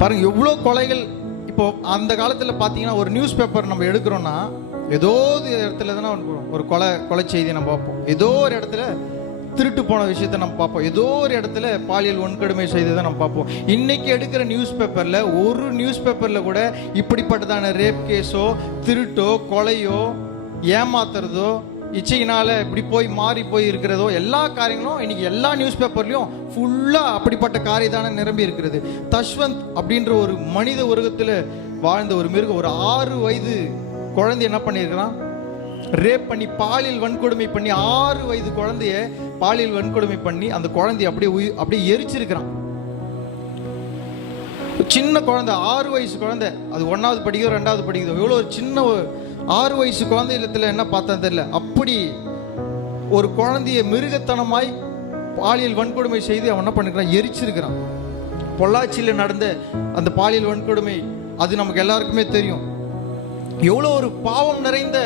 பாருங்க எவ்வளோ கொலைகள். இப்போ அந்த காலத்தில் பார்த்தீங்கன்னா ஒரு நியூஸ் பேப்பர் நம்ம எடுக்கிறோன்னா ஏதோ ஒரு இடத்துல தானே ஒரு கொலை செய்தியை நம்ம பார்ப்போம். ஏதோ ஒரு இடத்துல திருட்டு போன விஷயத்தை நம்ம பார்ப்போம். ஏதோ ஒரு இடத்துல பாலியல் வன்கொடுமை செய்ததை நம்ம பார்ப்போம். இன்னைக்கு எடுக்கிற நியூஸ் பேப்பரில் ஒரு நியூஸ் பேப்பரில் கூட இப்படிப்பட்டதான ரேப் கேஸோ திருட்டோ கொலையோ ஏமாத்துறதோ இச்சையினால இப்படி மாறி போய் இருக்கிறதோ எல்லா காரியங்களும் இன்னைக்கு எல்லா நியூஸ் பேப்பர்லையும் ஃபுல்லாக அப்படிப்பட்ட காரியம் தானே நிரம்பி இருக்கிறது. தஷ்வந்த் அப்படின்ற ஒரு மனித உலகத்தில் வாழ்ந்த ஒரு மிருகம், ஒரு 6 வயது குழந்தை என்ன பண்ணியிருக்கிறான், ரேப் பண்ணி பாலியல் வன்கொடுமை பண்ணி 6 வயது குழந்தைய பாலியல் வன்கொடுமை பண்ணி அந்த குழந்தைய அப்படியே எரிச்சிருக்கிறான். சின்ன குழந்தை, 6 வயசு குழந்தை, அது 1வது படிக்கிறோம் 2வது படிக்கிறோம். எவ்வளோ ஒரு சின்ன 6 வயசு குழந்தை இல்லத்தில் என்ன பார்த்தா தெரியல. அப்படி ஒரு குழந்தைய மிருகத்தனமாய் பாலியல் வன்கொடுமை செய்து அவன் என்ன பண்ணிருக்கிறான், எரிச்சிருக்கிறான். பொள்ளாச்சியில் நடந்த அந்த பாலியல் வன்கொடுமை அது நமக்கு எல்லாருக்குமே தெரியும். எவ்வளோ ஒரு பாவம் நிறைந்த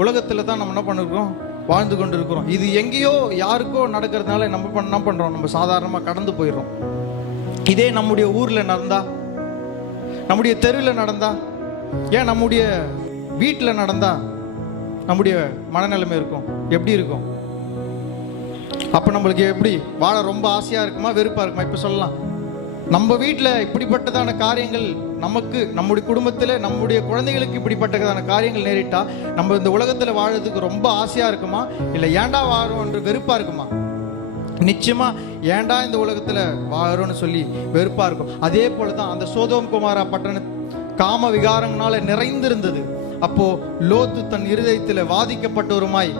உலகத்தில் தான் நம்ம என்ன பண்ணிருக்கோம், வாழ்ந்து கொண்டு இருக்கிறோம். இது எங்கேயோ யாருக்கோ நடக்கிறதுனால நம்ம என்ன பண்ணுறோம், நம்ம சாதாரணமாக கடந்து போயிடுறோம். இதே நம்முடைய ஊரில் நடந்தா, நம்முடைய தெருவில் நடந்தா, ஏன் நம்முடைய வீட்டில் நடந்தா நம்முடைய மனநிலைமை இருக்கும், எப்படி இருக்கும்? அப்போ நம்மளுக்கு எப்படி வாழ ரொம்ப ஆசையாக இருக்குமா, வெறுப்பாக இருக்குமா? இப்போ சொல்லலாம், நம்ம வீட்டில் இப்படிப்பட்டதான காரியங்கள் நமக்கு, நம்முடைய குடும்பத்தில் நம்முடைய குழந்தைகளுக்கு இப்படிப்பட்டதான காரியங்கள் நேரிட்டா நம்ம இந்த உலகத்தில் வாழறதுக்கு ரொம்ப ஆசையாக இருக்குமா, இல்லை ஏண்டா வாழறோம் என்று வெறுப்பாக இருக்குமா? நிச்சயமா ஏண்டா இந்த உலகத்தில் வாழறோம்னு சொல்லி வெறுப்பாக இருக்கும். அதே போல தான் அந்த சோதோம் குமாரா பட்டண காம விகாரங்களால நிறைந்திருந்தது. அப்போ லோத்து தன் இருதயத்தில் வாதிக்கப்பட்டவருமாய்,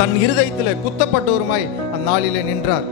தன் இருதயத்தில் குத்தப்பட்டவருமாய் அந்நாளிலே நின்றார்.